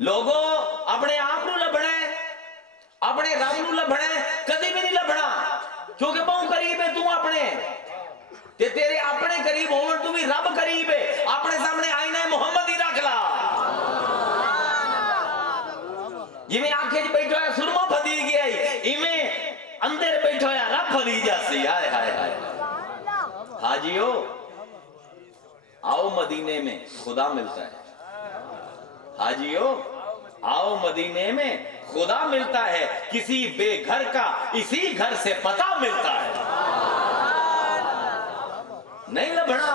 لوگو اپنے آپ نو لبنا ہے، اپنے رب نو لبنا ہے، کدی بھی نہیں لبنا، کیونکہ بہت قریب ہے تو اپنے تے تیرے اپنے قریب ہون تو بھی رب قریب ہے۔ اپنے سامنے آئینہ محمد ہی رکھ لا، جی میں آنکھیں جی بیٹھو ہے سرما پھدی گیا ہے، ایمیں اندر بیٹھو ہے رب پھدی جاسی۔ آئے ہائے ہائے حاجیو آؤ مدینے میں خدا ملتا ہے، حاجیو آؤ مدینے میں خدا ملتا ہے، کسی بے گھر کا اسی گھر سے پتہ ملتا ہے۔ نہیں لبھنا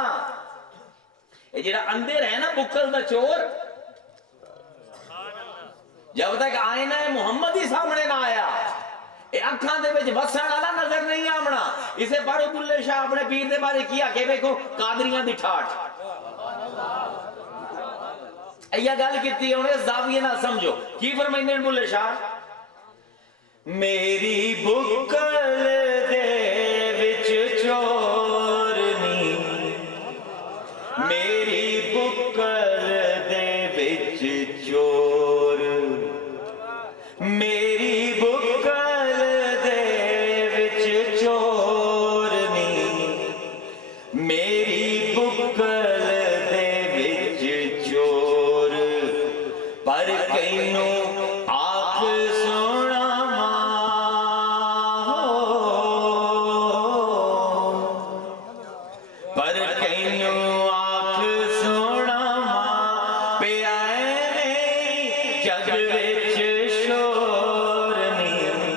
یہ جڑا اندر ہے نا بکل دا چور، جب تک آئینہ محمد ہی سامنے نہ آیا اے اکھاں دے وچ وسن والا نظر نہیں آمنا۔ اسے پارو بلے شاہ اپنے پیر دے بارے کیا کہ دیکھو قادریاں دی ٹھاٹ، یہ گل کیتی ہے انہیں زاویے نہ سمجھو کی فرمائیں بلے شاہ، میری بکل دے وچ چورنی، میری بکل دے وچ چور، میری بکل دے وچ چورنی، میری بکل دے وچ چور، پر کینوں آنکھ سونا ماں، پر کینوں آنکھ سونا ماں، پہ آئے نہیں جگ وچ شور نہیں،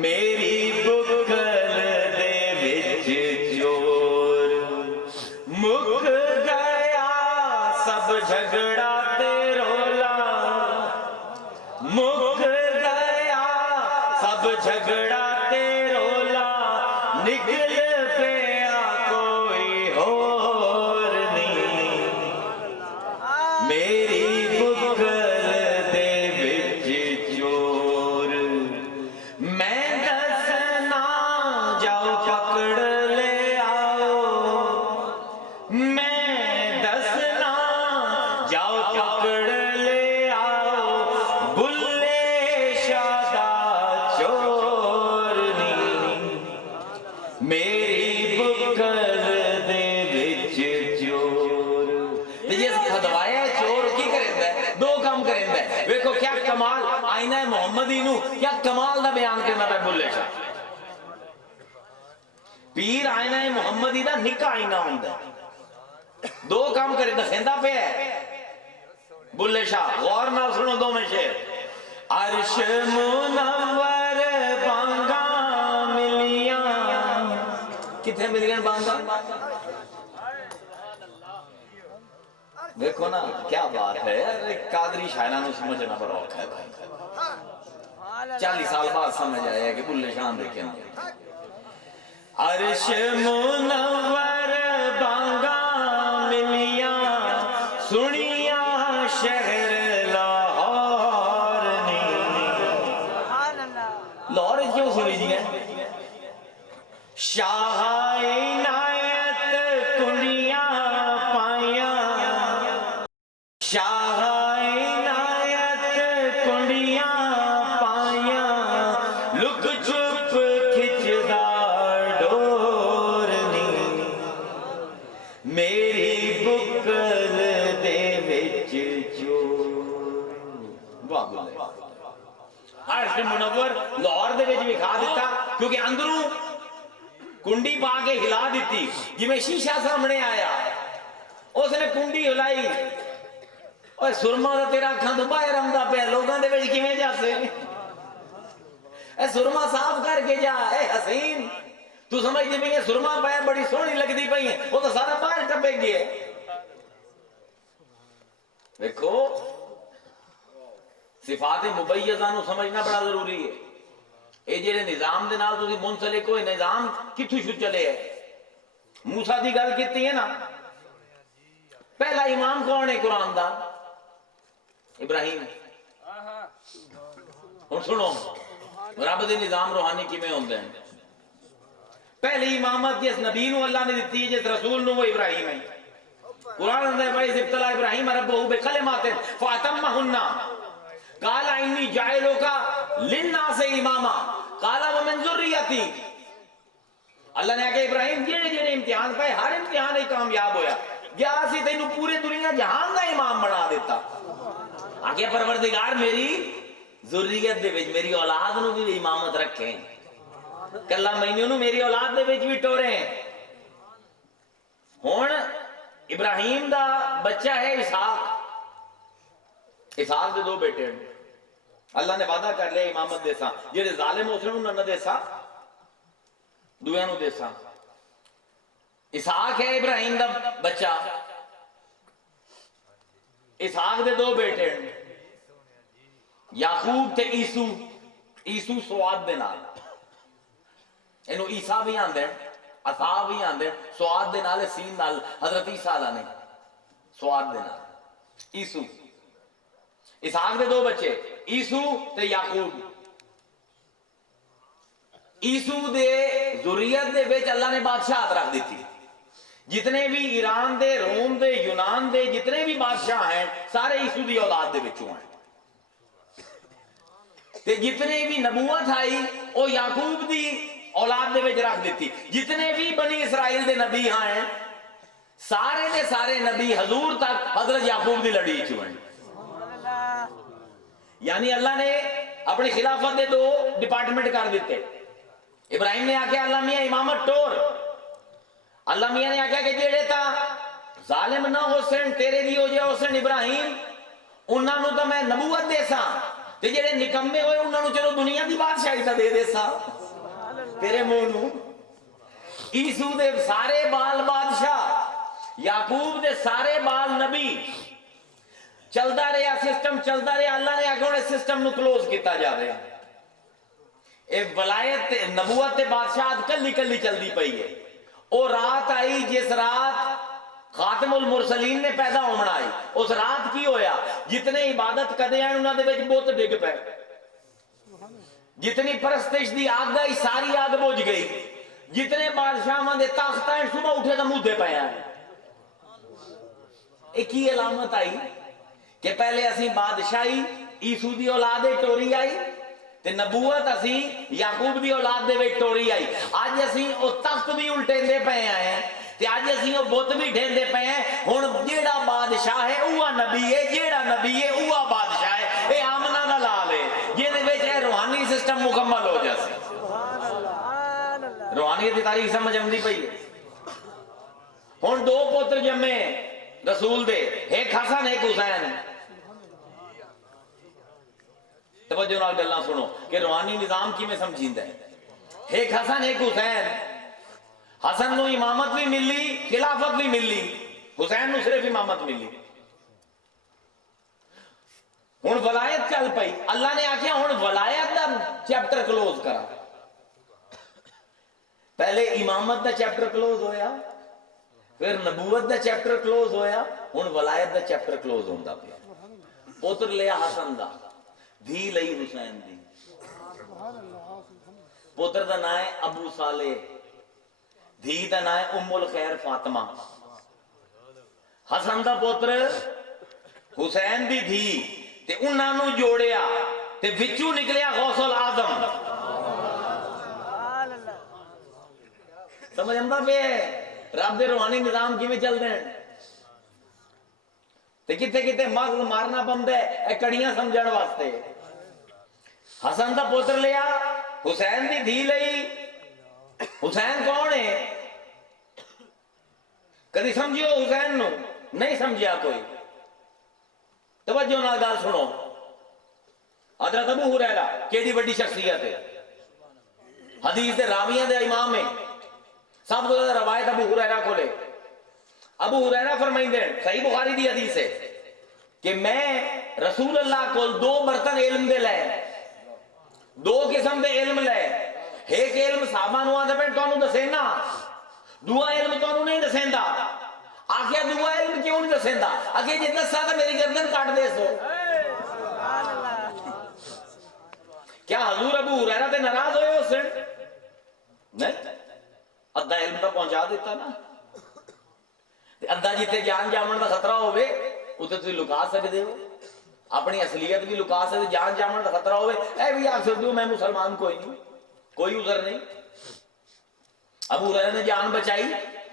میری بکل دے وچ چور، مک گیا سب جھگڑا تے رولا، مک گیا سب جھگڑا تے رولا، نکل پیا کوئی اور نہیں، میری بکل دے وچ چور، میں دسنا جاؤ پکڑ لے آؤ، میں دسنا جاؤ پکڑ لے آؤ، بلے شاہ دا چور نہیں، میری بکل دے وچ چور۔ یہ خدوایا چور کی کریں ہے دو کام کریں ہے، ویکھو کیا کمال آئینہ محمدی نو کیا کمال دا بیان کرنا پہ بلے شاہ، پیر آئینہ محمدی دا نکا آئینہ ہوندہ ہے، دو کام کریں دکھیندہ پہ ہے بلے شاہ، غور نہ سنو دو میں شیر، عرش منور بانگا ملیاں، کتنے ملیاں بانگا؟ دیکھو نا کیا بات ہے، قادری شاعرانوں سمجھنا بڑا اوکھا ہے بھائی، 40 سال بعد سمجھ آیا کہ بلے شاہ دیکھیں، عرش منور بانگا ملیاں، سنیاں شہر لاہور نہیں، لاہور کیوں سنی جی ہے، شاہ عنایت کنیاں پائیاں، شاہ عنایت کنیاں پائیاں، لک چھپ کھچدا ڈور نہیں، میری بکل دے وچ چور۔ واہ بلے عرش منور لاہور دے وچ وکھا دیتا، کیونکہ اندروں کنڈی پا کے ہلا دیتی، جی میں شیشہ سامنے آیا اس نے کنڈی ہلائی، اور سرما دا تیرا کھاں تو باہر آمدا پیا، لوگاں دے وچ کیویں جاسے، اے سرما صاف کر کے جا، اے حسین تو سمجھدی پئی ہے سرما پایا بڑی سونی لگدی پئی ہے، وہ تو سارا باہر ٹپے گئے۔ دیکھو صفات مبیضہ نو سمجھنا بڑا ضروری ہے، اے جڑے نظام دے نال تسی منسلک ہوئے، نظام کتھوں شروع چلے ہے، موسیٰ دی گل کیتی ہے نا، پہلا امام کون ہے قرآن دا؟ ابراہیم۔ ہن سنو رب دے نظام روحانی کیویں ہوندے ہیں، پہلی امامت جس نبی نو اللہ نے دیتی ہے، جس رسول نو وہ ابراہیم ہے، قرآن اندر بھائی ابتلا ابراہیم ربہ بکلمات فاتمہن قال انی جاعلک للناس اماما قال ومن ذریتی. اللہ نے کہا ابراہیم جڑے جڑے امتحان پائے ہر امتحان ہی کامیاب ہویا گیا سی تینوں پورے دنیا جہان دا امام بنا دیتا. آگے پروردگار میری ذریت دے وچ میری اولاد نو بھی امامت رکھیں کلا مینوں نو میری اولاد دے وچ بھی ٹوریں. ہن ابراہیم دا بچہ ہے اسحاق. اسحاق دے دو بیٹے ہیں. اللہ نے وعدہ کر لیا امامت دیسا جڑے ظالم ہو سن انہاں نہ دیسا دویاں نو دیسا. اسحاق ہے ابراہیم دا بچہ. اسحاق دے دو بیٹے ہیں یعقوب تے عیسو. عیسو سواد دے نال اینو عیسیٰ بھی آندے عطا بھی آندے سواد دے نال سین نال حضرت عیسیٰ علیہ نے سواد دے نال عیسو. اسحاق دے دو بچے عیسو تے یعقوب. عیسو دے ذریت دے وچ اللہ نے بادشاہت رکھ دیتی. جتنے بھی ایران دے روم دے یونان دے جتنے بھی بادشاہ ہیں سارے عیسو دی اولاد دے وچوں ہیں. تے جتنے بھی نبوت آئی وہ یعقوب دی اولاد دے وچ رکھ دیتی. جتنے بھی بنی اسرائیل دے نبی ہیں سارے دے سارے نبی حضور تک حضرت یعقوب دی لڑی چوں ہیں. یعنی اللہ نے اپنی خلافت دے دو ڈپارٹمنٹ کر دیتے. ابراہیم نے آکھیا اللہ میاں امامت ٹور. اللہ میاں نے آکھیا کہ جیڑے تا ظالم نہ ہو سن تیرے دی ہو جائے ہو سن ابراہیم انہاں نو تو میں نبوت دے سا تے جیڑے نکمے ہوئے انہاں نو چلو دنیا دی بادشاہی تا دے سا تیرے منہ نو. عیسو دے سارے بال بادشاہ یعقوب دے سارے بال نبی چلدا رہیا سسٹم چلدا رہیا. اللہ نے آگے سسٹم نو کلوز کیتا جاوے. اے ولایت نبوت تے بادشاہت کلی کلی چلدی پئی ہے. او رات آئی جس رات خاتم المرسلین نے پیدا ہونا آئی. اس رات کی ہویا جتنے عبادت کدے ہیں انہاں دے وچ بت ڈگ پے. جتنی پرستش دی آگ گئی ساری آگ بجھ گئی. جتنے بادشاہاں دے تخت ہیں صبح اٹھے تو مودے پے ہیں. ایک ہی علامت آئی کہ پہلے اسی بادشاہی عیسو دی اولاد ٹوری آئی تے نبوت اسی یعقوب دی اولاد دے وچ ٹوری آئی. اج اسی او تخت بھی الٹیندے پے ہیں تے اج اسی او بت بھی ڈھیندے پے ہیں. ہن جیڑا بادشاہ ہے اوہ نبی ہے جیڑا نبی ہے اوہ بادشاہ ہے. اے آمنہ دا لال ہے جے دے وچ اے روحانی سسٹم مکمل ہو جاسی. روحانیت دی تاریخ سمجھ آندی پئی ہے. ہن دو پتر جمے رسول دے ایک حسن ایک حسین. توجہ نال گلاں سنو کہ روحانی نظام کی میں سمجھیندا ہے. ایک حسن ایک حسین. حسن نو امامت بھی ملی خلافت بھی ملی حسین نو صرف امامت ملی. ہن ولایت چل پئی. اللہ نے آکھیا ہن ولایت دا چیپٹر کلوز کرا. پہلے امامت دا چیپٹر کلوز ہویا پھر نبوت دا چیپٹر کلوز ہویا ہن ولایت دا چیپٹر کلوز ہوندا پیا. پتر لیا حسن دا دھی لئی حسین دی. پتر دا نام ہے ابو صالح دھی دا نام ہے ام الخیر فاطمہ. حسن دا پتر حسین دی دھی تے انہاں نو جوڑیا تے وچوں نکلیا غوث العظم. سمجھ آندا پے رب دے روحانی نظام کیویں چلدے ہیں تے کتے کتے مغز مارنا پوندا ہے اے کڑیاں سمجھن واسطے. حسن دا پتر لیا حسین دی دھی لئی. حسین کون ہے کدی سمجھیو حسین نو نہیں سمجھیا کوئی. توجہ نال گل سنو. حضرت ابو ہریرہ کیڑی بڑی شخصیت ہے حدیث دے راویاں دے امام ہے. سب کو زیادہ روایت ابو ہریرہ کو لے. ابو ہریرہ فرمائندے ہیں صحیح بخاری دی حدیث ہے کہ میں رسول اللہ کو دو برتن علم دے لے دو قسم دے علم لے. ایک علم صحابہ نو آندے پے تانوں دسینا دوسرا علم تانوں نہیں دسیندا. آکھیا دوسرا علم کیوں نہیں دسیندا؟ اگے جے دسا تے میری گردن کاٹ دے سو. کیا حضور ابو ہریرہ تے ناراض ہوئے ہو سن؟ نہیں ادھا علم تو پہنچا دیتا نا. ਅੱਧਾ ਜਿੱਥੇ ਜਾਨ ਜਾਵਣ ਦਾ ਖਤਰਾ ਹੋਵੇ ਉੱਥੇ ਤੁਸੀਂ ਲੁਕਾ ਸਕਦੇ ਹੋ, अपनी असलियत भी लुका सकते, जान जामन का खतरा होवे ऐ भी आख सकते हो मैं मुसलमान कोई नहीं, कोई उधर नहीं। अबू हुरैरा ने जान बचाई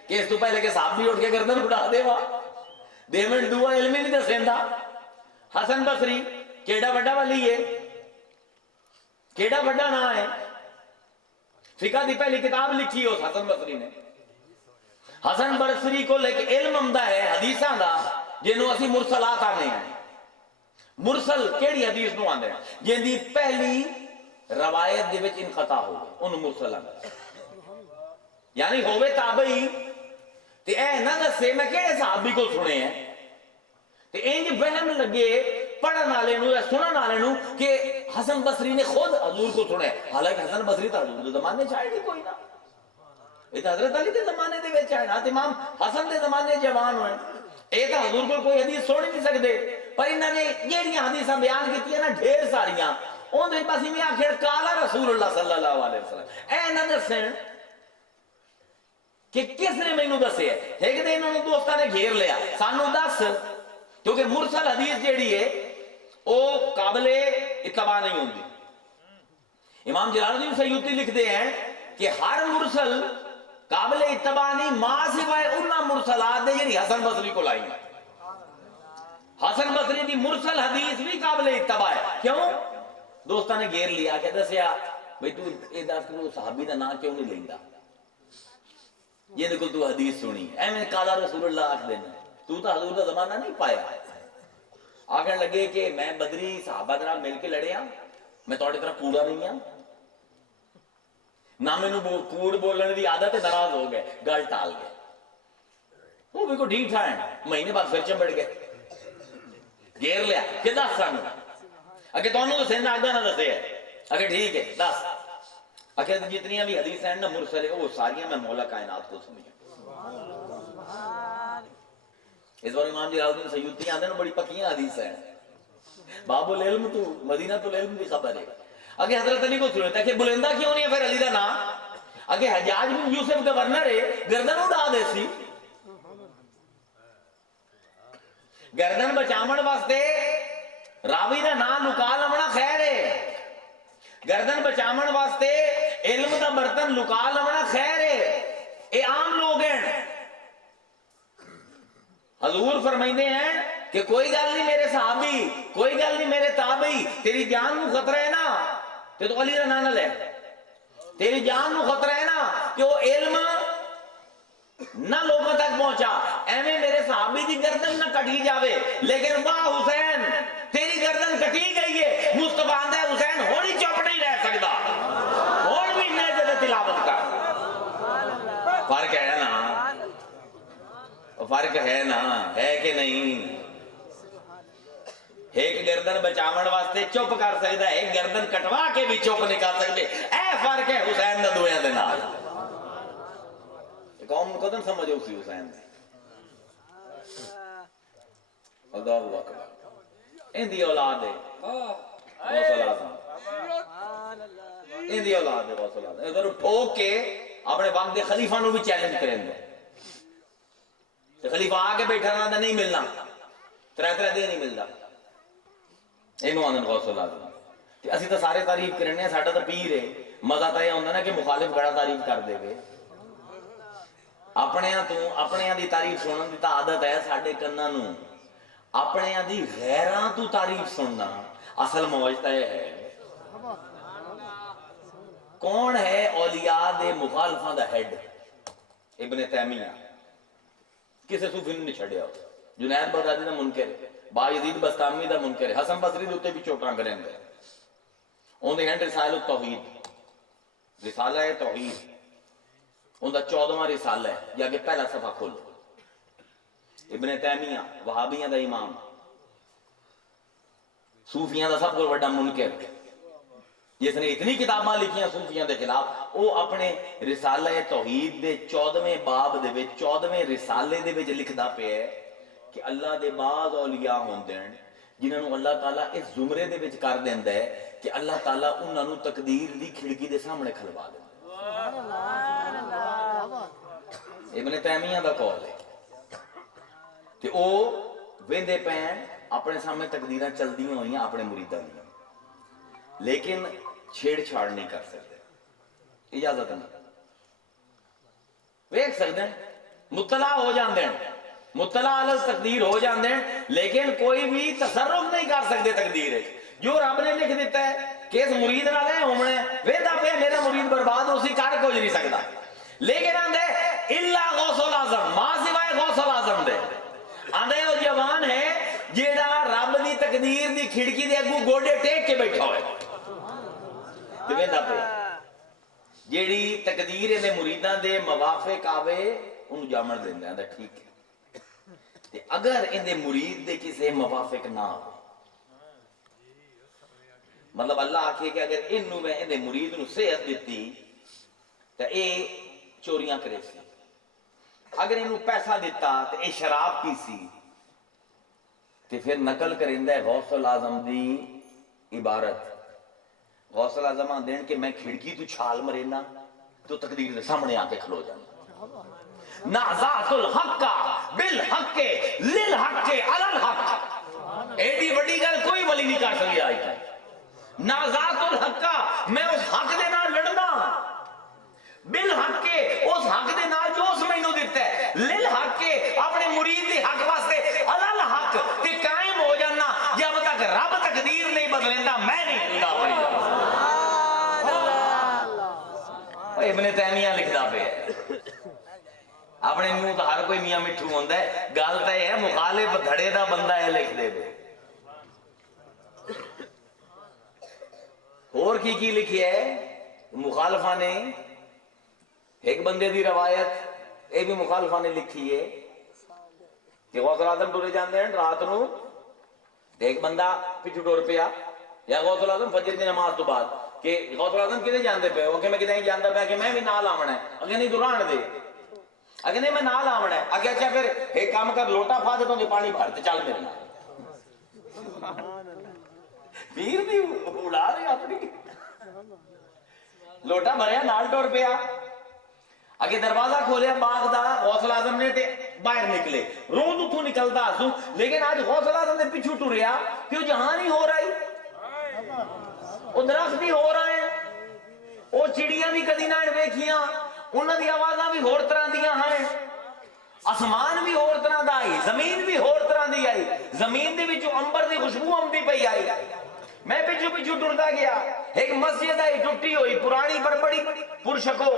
कि इस तो पहले के साहब भी उठ के गर्दन उड़ा देवा, दे मिनट दुआ इल्म ही नहीं दसेंदा। हसन बसरी केड़ा बड़ा वाली है, केड़ा बड़ा ना है, फिका दी पहली किताब लिखी हो हसन बसरी ने। हसन बसरी को लेके इल्म आंदा है हदीसां दा जिन्हों असीं मुरसलात आने हैं। मुरसल केड़ी हदीस नूं आंदे जिंदी पहली रवायत दे विच इनकता हो उन्होंने मुरसल आंदा, यानी होवे ताबई ते ऐ ना दसे मैं केड़े सहाबी को सुने हैं ते इंज वहम लगे पढ़न वाले नूं सुनन वाले नूं कि हसन बसरी ने खुद हजूर को सुने, हालांकि हसन बसरी तो हजूर के जमाने च आए नहीं कोई ना, ये तो हजरत अली के जमाने दे विच आए ना, इमाम हसन के जमाने जवान होए, ये तो हजूर को कोई हदीस सुन ही नहीं सकते। पर इन्होंने जेड़ियां हदीसां बयान कीतियां ना ढेर सारियां उहदे पास इवें आखिर काला रसूलुल्लाह सल्लल्लाहु अलैहि वसल्लम ऐ ना दसन कि किसने मैनू दसे है। एक दिन इन्होंने दोस्तां ने घेर लिया सानू दस, क्योंकि मुरसल हदीस जेड़ी है वो काबिले इत्तबा नहीं होती। इमाम जलालुद्दीन सयूती लिखते हैं कि हर मुरसल काबिले इत्तबा नहीं मां सिवाय उन्हां मुरसलात दे जेड़ी हसन बसरी को लाई है। हसन बसरी दी मुरसल हदीस भी काबिले इत्तबा है, क्यों? दोस्तां ने घेर लिया कि दसिया भाई तू ये दस तू सहाबी दा नाम क्यों नहीं लेंदा जिहदे कोल तू हदीस सुनी, एवें काला रसूलुल्लाह आख देना, तू तो हजूर दा जमाना नहीं पाया। आखन लगे कि मैं बदरी सहाबा दे नाल मिल के लड़िया, मैं तुहाडे तरह कूड़ा नहीं हां ना, मैनू कूड़ बोलने की आदत है, नाराज हो गए, गल टाल गए, वो भी को ठीक ठाक महीने बाद फिर चंबड़ गए, घेर लिया कि दस सानू अगे तुहानू तो सिंध आखदा ना दसे अगे ठीक है दस अगे जितनियां भी हदीस हैं ना मुरसल वो सारियां मैं मौला कायनात को सुनी। इस बार इमाम जलालुद्दीन सयूती आंदे ना बड़ी पक्कियां हदीस हैं, बाबुल इल्म तू मदीना तो इल्म की खबर है। अगे हजरत अली को सुनता कि बुलंदा क्यों नहीं है फिर अली दा नाम, अगे हजाज बिन यूसुफ गवर्नर है गर्दन उड़ा देसी, गर्दन बचावन वास्ते रावी दा नाम लुका लवना खैर है, गर्दन बचावन वास्ते इल्म दा बर्तन लुका लवना खैर है, ये आम लोग हैं। हजूर फरमाइंदे हैं कि कोई गल नहीं मेरे सहाबी, कोई गल नहीं मेरे ताबी, तेरी जान को खतरा है ना ते तो अली दा नाम ले, तेरी जान को खतरा है ना कि वो इल्म ना लोगों तक पहुंचा, एवें मेरे सहाबी की गर्दन ना कटी जावे, लेकिन वाह हुसैन तेरी गर्दन कटी गई है, मुस्तफा आंदा है हुसैन होनी चुप नहीं रह सकता, और भी नजर तिलावत कर। फर्क है ना, फर्क है ना, है कि नहीं? एक गर्दन बचावन वास्ते चुप कर सकता है, एक गर्दन कटवा के भी चुप नहीं कर सकते, ऐ फर्क है हुसैन दा दोयां दे नाल। कौम कदम समझो उसी हुसैन अल्लाहु अकबर इंदी औलाद है इंदी औलाद है गौसलाद इधर ठोक के अपने वक्त के खलीफा नु भी चैलेंज करेंगे, तो खलीफा आके बैठा ना नहीं मिलना, त्रै दिन नहीं मिलता, इनू आंदन गौसलाद। असि तो सारे तारीफ करने, साडा तो पीर है, मजा तो यह होंदा ना कि मुखालिफ बड़ा तारीफ कर देवे, अपने तू अपने दी तारीफ सुनने की तो आदत है साडे कन्नां नूं, अपने दी गैरां तू तारीफ सुनना असल मौज तो यह है। कौन है औलिया दे मुखालफां दा हेड? इब्ने तैमिया, किसी सूफी ने नहीं छड़िया, जुनैद बगदादी दा मुनकर, बायजीद बस्तामी दा मुनकर, हसन बसरी दे उत्ते भी चोटां करेंगे, उहदे हैं रिसाला तौहीद, रिसाला है तौहीद, उनका 14वां रिसाला है, जाके पहला सफा खोलो। इब्ने तैमिया वहाबियां दा इमाम, सूफियां दा सब को बड़ा मुनकर, जिसने इतनी किताबां लिखियां सूफियां दे खिलाफ, वो अपने रिसाला तौहीद दे 14वें बाब दे विच 14वें रिसाले दे विच लिखदा पिया है कि अल्लाह दे बाज़ औलिया होंदे हैं जिन्हां नूं अल्लाह ताला इस जुमरे दे विच कर दिंदा है कि अल्लाह ताला उन्हां नूं तकदीर दी खिड़की दे सामने खलवा दिंदा। इब्ने तैमिया दा कौल है। ਤੇ ਉਹ ਵੇਂਦੇ ਪੈਣ ਆਪਣੇ ਸਾਹਮਣੇ ਤਕਦੀਰਾਂ ਚਲਦੀਆਂ ਹੋਈਆਂ ਆਪਣੇ ਮੁਰੀਦਾਂ ਦੀਆਂ, ਲੇਕਿਨ ਛੇੜਛਾੜ ਨਹੀਂ ਕਰ ਸਕਦੇ, ਇਜਾਜ਼ਤ ਨਹੀਂ। ਵੇਖ ਸਕਦੇ ਮੁਤਲਾ ਹੋ ਜਾਂਦੇ हैं, मुतला अल तकदीर हो जाते हैं, लेकिन कोई भी तसर्रुफ नहीं कर सकते तकदीर। जो रब ने लिख दिता है कि इस मुरीद नाल ऐ होना, वेंदा पे मेरा मुरीद बर्बाद उसी कर कुछ नहीं सकता, लेकिन आंदे इल्ला गौसुल आजम, मां सिवाय गौसुल आजम दे। आंदे वो जवान है जेड़ा रब दी तकदीर दी खिड़की दे अगू गोडे टेक के बैठा होए, ते वेंदा पे जेड़ी तकदीर इहदे मुरीदां दे मवाफिक आवे उन्हें जामन देंदा है, ठीक है। अगर इहदे मुरीद दे किसे मवाफिक ना हो, मतलब अल्लाह आखे कि अगर इनू मैं इहदे मुरीद नू सेहत दिती तो ये चोरियां करे सी, अगर इनू पैसा दिता तो ये शराब पी सी, तो फिर नकल करिंदा है गौसुल आजम दी इबारत। गौसुल आजम आंदे कि मैं खिड़की तू छाल मरेना तो तकदीर दे सामने आके खलो जाना। नाज़ातुल हक्का बिल हक्के लिल हक्के अलल हक, एडी बड़ी गल कोई वली नहीं कर सके आज तक। नाज़ातुल हक्का, मैं उस हक दे नाल लड़ना, बिल हक्के उस हक दे नाल जो उस मैनू दिता है, लिल हक्के अपने मुरीद दे हक वास्ते अलल हक ते कायम हो जाना जब तक रब तकदीर नहीं बदलेंदा, मैं नहीं बदलदा अपनी। इब्ने तैमिया लिखदा पे अपने मुंह तो हर कोई मियां मिठू होंदा है, गल तो है मुखालिफ धड़े दा बंदा है लिख दे। और की लिखी है मुखालफा ने, एक बंदे दी रवायत ये भी मुखालफा ने लिखी है कि गौसुल आजम टुरे जाते हैं रात नू, एक बंदा पिछू टुर पिया या गौसुल आजम फजर की नमाज तो बाद कि गौसुल आजम किते जाते पे हो, मैं किते जाता पाया कि मैं भी नाल आवना है, अगे नहीं दुरान दे, अगे नहीं मैं नाल आवना है, अगे अच्छा फिर एक काम कर लोटा फा दे तो पानी भर चल मेरे नाल। वीर दी उड़ा रहे अपनी, लोटा भरया नाल टुर पिया, अगे दरवाजा खोलिया बाग दा, गौसुल आजम ने ते बाहर निकले, रोज उठू निकलता आसू, लेकिन आज गौसुल आजम ने पिछू टुरिया कि जहां नहीं हो रही, वो दरख्त भी हो रहा है, वो चिड़ियां भी कदी ना वेखियां, उन्हां दी आवाज़ां भी होर तरह दियां हैं, आसमान भी होर तरह दा आई, जमीन भी होर तरह दी आई, जमीन दे विचों अंबर दी खुशबू आउंदी पई आई। मैं पिछू पिछू टुरदा गया, एक मस्जिद आई टुटी हुई पुरानी पर बड़ी पुरशको,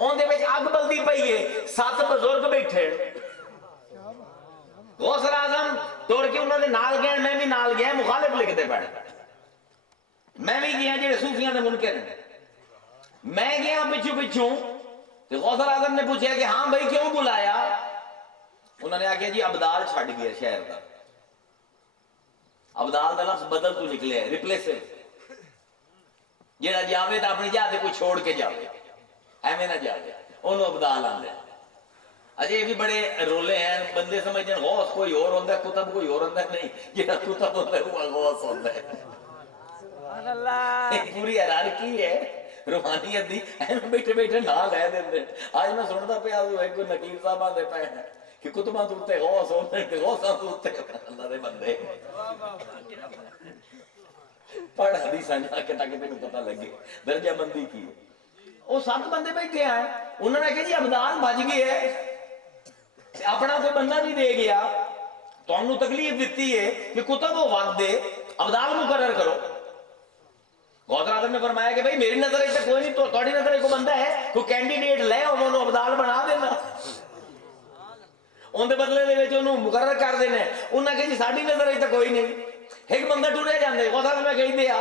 उहदे विच अग बलदी पई है, 7 बुजुर्ग बैठे, गौसुल आजम टुर के उन्हां दे नाल गए, मैं भी नाल गया, मुखालिफ लिखदे पे, मैं भी गया जेड़े सूफियां दे मुनकर ने, मैं गया पिछू पिछू, तो गौसुल आजम ने पूछा कि हाँ भाई क्यों बुलाया, उन्होंने आख्या जी अबदाल छड़ गया शहर का, अबदाल का लफ्ज बदल तो निकले, रिप्लेसिव, जेड़ा जावे तो अपनी जहाज कोई छोड़ के जावे, एवं ना जावे, उन्होंने अबदाल आंदे। अजे भी बड़े रोले हैं, बंदे समझते हैं गौस कोई और होता है, कुतब कोई और होता है, नहीं जेड़ा कुतब होता है वो गौस होता है। एक पूरी हायरार्की है रूहानियत दी, एवं बैठे बैठे ना लै देंदे। आज मैं सुनता पिया एक नकीर साहब आंदे पे कि कुतुबां तो उत्ते गौस होंदे ते गौसां तो उत्ते अल्लाह दे बंदे पढ़ हदीसां जाके ताकि तेनू पता लगे दर्जा बंदी की। वो 7 बंदे बैठे हैं, उन्होंने कहा जी अबदाल बज गए है, अपना कोई बंदा नहीं दे गया, तुहानू तकलीफ दी है कि कुतब वो वक्त दे, अबदाल मुकर्रर करो। गौसुल आजम ने फरमाया कि भाई मेरी नजर से कोई नहीं, तो तुम्हारी नजर कोई बंदा है, कोई कैंडीडेट ले उन्होंने अबदाल बना देना, उनके बदले मुकर्रर कर देना। उन्हें कहा जी साडी नजर तो कोई नहीं, एक बंदा टुरे जाते, गौसुल आजम कही दिया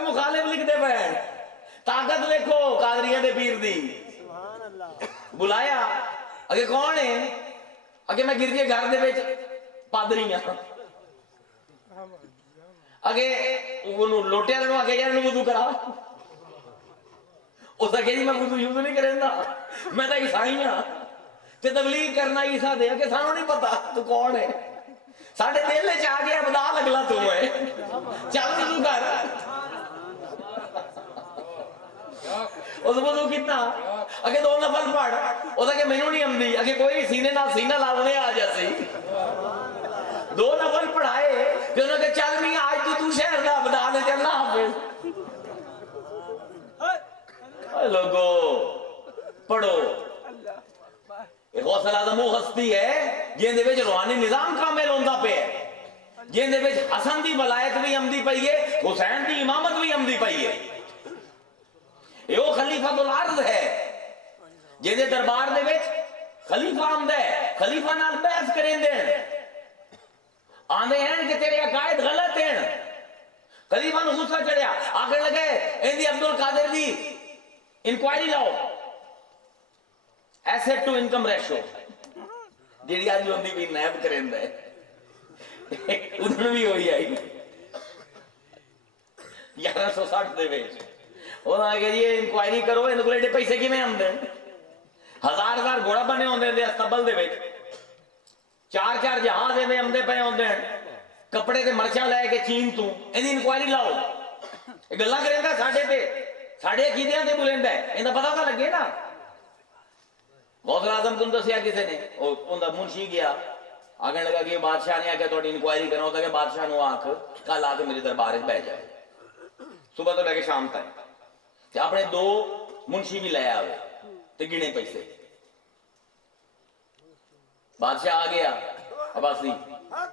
मुखालिफ लिखते पे, ताकत देखो कादरिया दे पीर दी। बुलाया, अगे कौन है, अगे मैं गिरजे घर दे विच पादरी हां, अगे लोटे वाले आके यार वुजू करा, उस आखे जी मैं वुजू यूज नहीं करेंदा, मैं तो ईसाई हाँ, ते तबलीग करना ईसा दे, अगे सानू नहीं पता तू कौन है, साडे दिल च आ गया बदल अगला तू है, चल वुजू कर। उस वुजू कितना अगे 2 नफल पढ़, वो कि मैनू नहीं आंदी, अगे कोई नहीं, सीने नाल सीना ला लेने आ जासी। 2 नफल पढ़ाए फिर उन्होंने कहा चल नहीं आज तू शहर का बता दे चलना हाफिज। लोगो पढ़ो, गौसल आजम वो हस्ती है जिंदे विच रूहानी निजाम कामिल होंदा पे है, जिंदे विच हसन दी वलायत भी आंदी पई है, हुसैन दी इमामत भी आंदी पई है। यो खलीफतुल अर्ज है जिंदे दरबार दे विच खलीफा आंदा है, खलीफा नाल बहस करेंदे आंदे हैं कि तेरे अकायद गलत हैं। खलीफा नूं गुस्सा चढ़िया, आखिर लगे इंदी अब्दुल कादिर दी इंक्वायरी लाओ, एसेट टू इनकम रेशो जेडी आज होंदी भी नैब करेंदा है उधर भी होई आई 1160 दे विच ਉਹਨਾਂ ਨੇ ਜੀ ਇਨਕੁਆਇਰੀ ਕਰੋ ਇਹਨਾਂ ਕੋਲ ਏਡੇ ਪੈਸੇ ਕਿਵੇਂ ਆਉਂਦੇ, ਹਜ਼ਾਰ ਘੋੜਾ ਬਣੇ ਹੁੰਦੇ ਨੇ ਅਸਤਬਲ ਦੇ ਵਿੱਚ, 4 ਜਹਾਜ਼ ਇਹਦੇ ਆਉਂਦੇ ਪਏ ਹੁੰਦੇ ਹਨ, ਕੱਪੜੇ ਤੇ ਮਰਚਾਂ ਲੈ ਕੇ ਚੀਨ ਤੋਂ, ਇਹਦੀ ਇਨਕੁਆਇਰੀ ਲਾਓ। ਇਹ ਗੱਲਾਂ ਕਰੇਂਦਾ ਸਾਡੇ ਤੇ, ਸਾਡੇ ਅਕੀਦਿਆਂ ਤੇ ਬੁਲੰਦਾ ਹੈ, ਇਹਦਾ ਪਤਾ ਤਾਂ ਲੱਗੇ ਨਾ। गौसल आजम को दसिया किसी ने, उनका मुंशी गया, आखने लगा कि बादशाह ने आके थोड़ी इंक्वायरी करना होता है, बादशाह ने आख कल आके मेरे दरबार में बैठ जाए, सुबह तो लेके शाम तक अपने 2 मुंशी भी ले आवे ते गिने पैसे। बादशाह आ गया अब्बासी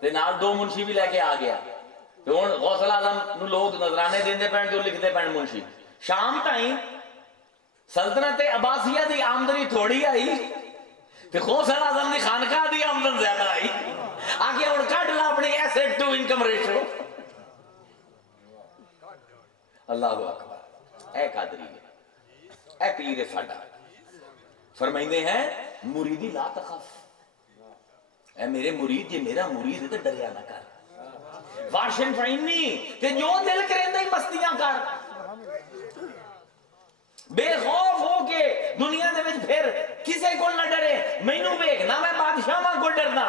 ते नाल 2 मुंशी भी लेके आ गया, ते हुण गौसल आजम नूं लोग नजराने देंदे पैण ते लिखदे पैण मुंशी। शाम ताईं सल्तनत अब्बासिया दी आमदनी थोड़ी आई ते गौसल आजम दी खानकाह दी आमदन ज्यादा आई। आगे हुण कढ ला अपनी एसेट टू इनकम रेशो। अल्लाहु अकबर, ऐ कादरी है, ऐ पीर है साडा। फरमाइंदे हैं मुरीदी ला तखफ, ऐ मेरे मुरीद जे मेरा मुरीद है तो डरिया ना कर, वाशिन फइनी ते जो दिल करेंदा ही मस्तियां कर, बेखौफ हो के दुनिया दे विच फिर किसे को ना डरे। मैनू वेख ना, मैं बादशाह को डरदा,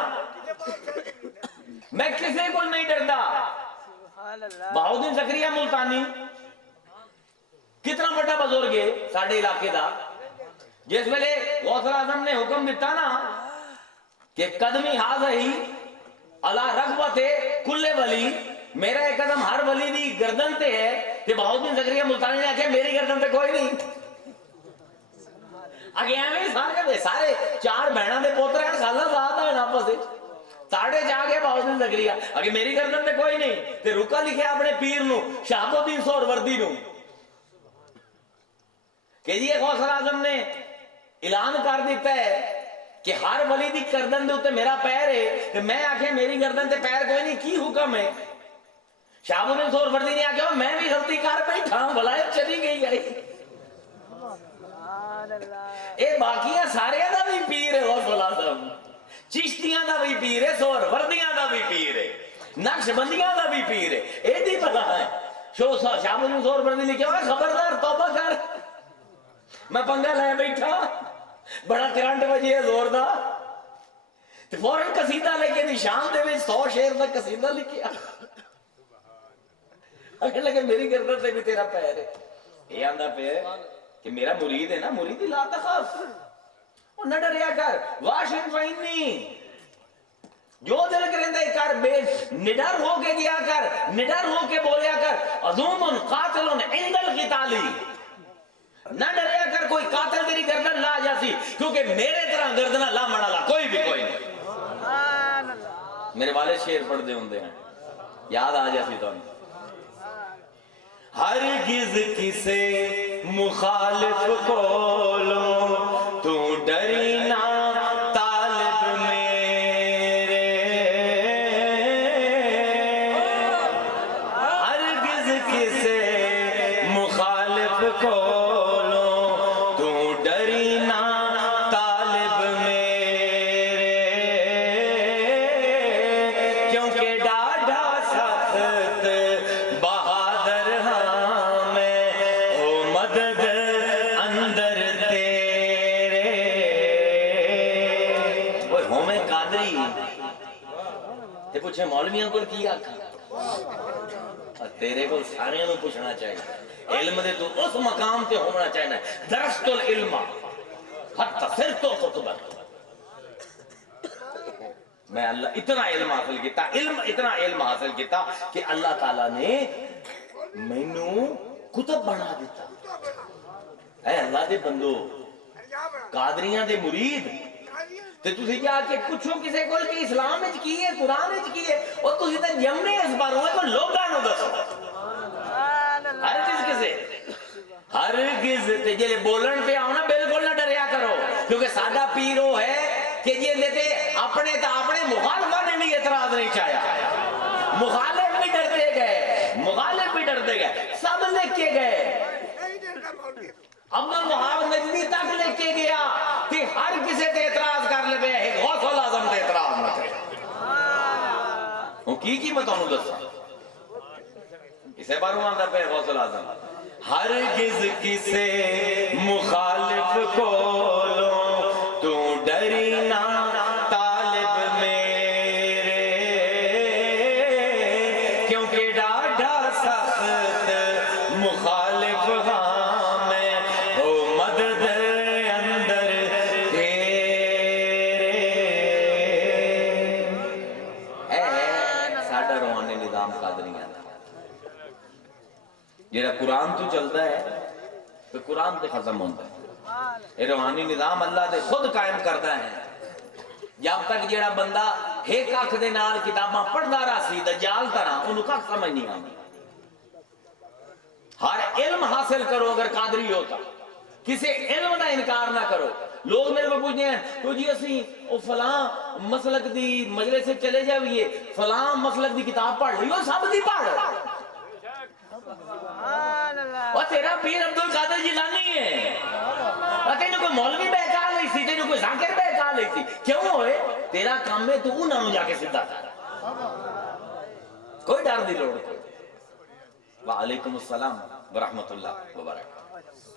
मैं किसे को नहीं डरदा। बहाउद्दीन ज़करिया मुल्तानी कितना बड़ा बुजुर्ग है साडे इलाके दा, जिस वेले गौसल आजम ने हुक्म दिता ना कि कदमी हाज़ही अला रग़बते कुल्ले वली, मेरा एक कदम हर वली दी गर्दन ते है, ते बहाउद्दीन ज़करिया मुल्तानी ने आख्या मेरी गर्दन ते कोई नहीं। आगे एवें सारे 4 बहना दे पोतरे हैं, खाला साथ है आपस में, साढ़े जा गए बहाउद्दीन ज़करिया आगे मेरी गर्दन ते कोई नहीं। ते रुका लिखे अपने पीर नूं शहाबुद्दीन सोहरवर्दी नूं कि जी गौसल आजम ने ऐलान कर दिता है कि हर वली दी गर्दन दे उत्ते मेरा पैर है, ते मैं आखे मेरी गर्दन ते पैर कोई नहीं, की हुक्म है? शहाबुद्दीन सोहरवर्दी ने आख्या मैं भी गलती कर बैठा, भला चली गई आई। ए बाकियां सारे दा भी पीर है गौसल आजम, चिश्तियां दा भी पीर है, सोहरवर्दियां दा भी पीर है, नक्शबंदियां दा भी पीर है। ए दी पता है शहाबुद्दीन सोहरवर्दी लिखे हुआ खबरदार तौबा कर, मैं पंगा ले बैठा, बड़ा करंट वजे जोरदार, ते फौरन कसीदा लेके निशान दे विच 100 शेर दा कसीदा लिखिया। अगर लगे मेरी गर्दन से भी तेरा पैर है, ये आंदा पे कि मेरा मुरीद है ना, मुरीद ला तखफ, और न डरिया कर, वाशिन फइनी जो दिल करेंदा कर, बे निडर होके गया कर, निडर होके बोलिया कर, अज़ूमुन कातिलुन इंदल क़िताली, न डरिया कर कोई कातिल तेरी गर्दन ला जासी, क्योंकि मेरे तरह गर्दन ला मड़ा कोई भी कोई नहीं। मेरे वाले शेर पढ़ते होंगे हैं, याद आ जासी तो हरगिज़ किसे मुखालिफ को लो तू डरी ना तालिब मेरे, हरगिज़ किसे मुखालिफ को लो तू डरी ना तालिब मेरे, क्योंकि डाढ़ा सख्त बहादुर पूछे मौलवियों को की आखा, तेरे को सारे पूछना चाहिए, इल्म दे तू उस मकाम ते होना चाहिए, दरस्तुल इल्मा حتی صرف تو خطبہ میں اللہ اتنا علم حاصل کیتا، اتنا علم حاصل کیتا کہ اللہ تعالیٰ نے مینوں کتب بنا دیتا۔ اے اللہ دے بندو، قادریاں دے مرید تے تسی جا کے پوچھو کسے کول کہ اسلام وچ کی ہے، قرآن وچ کی ہے، اور تسی تے جمنے اس بار ہوئے کو لوگاں نو دسو۔ ہرگز کسے ہرگز تے جے بولن پہ آؤ نا بالکل نہ ڈریا کرو، کیونکہ سادہ پیر وہ ہے کہ یہ دیتے اپنے تا اپنے مخالفہ نے بھی اعتراض نہیں چاہیا، مخالف بھی ڈرتے گئے، مخالف بھی ڈرتے گئے، سب لکھ کے گئے۔ عبد الوہاب نجدی تک لکھ کے گیا کہ ہر کسی تے اعتراض کر لے ہے، غوث العظم تے اعتراض نہ کرے۔ وہ کی میں تانوں دساں، اسے باروں آندہ پہ غوث العظم ہرگز کسے مخالف کو لو تو ڈری نہ طالب میرے، کیونکہ ڈاڈھا سخت مخالف ہاں میں ہو مدد اندر تیرے۔ ساڈا روحانی نظام قادریاں جیڑا قرآن تو چلتا ہے تو قرآن تے ختم ہوتا ہے، یہ روحانی نظام اللہ دے خود قائم کرتا ہے۔ جب تک جیڑا بندہ ایک اکھ دے نال کتاباں پڑھدا رہا سی دجال طرح انہوں کا سمجھ نہیں آتی۔ ہر علم حاصل کرو اگر قادری ہوتا، کسی علم دا انکار نہ کرو۔ لوگ میرے کو پوچھتے ہیں تو جی اسی فلاں مسلک دی مجلس سے چلے جاویے، فلاں مسلک دی کتاب پڑھ لیو، سب دی پڑھ، اور تیرا پیر عبدالقادر جیلانی ہے، اور تینوں کوئی مولوی بہکا لئی سی، تینوں کوئی ذاکر بہکا لئی سی، کیوں ہوئے؟ تیرا کام ہے تو انہوں نے جا کے سدھا کر، کوئی ڈر دی لوڑ۔ وعلیکم السلام ورحمت اللہ وبرکاتہ۔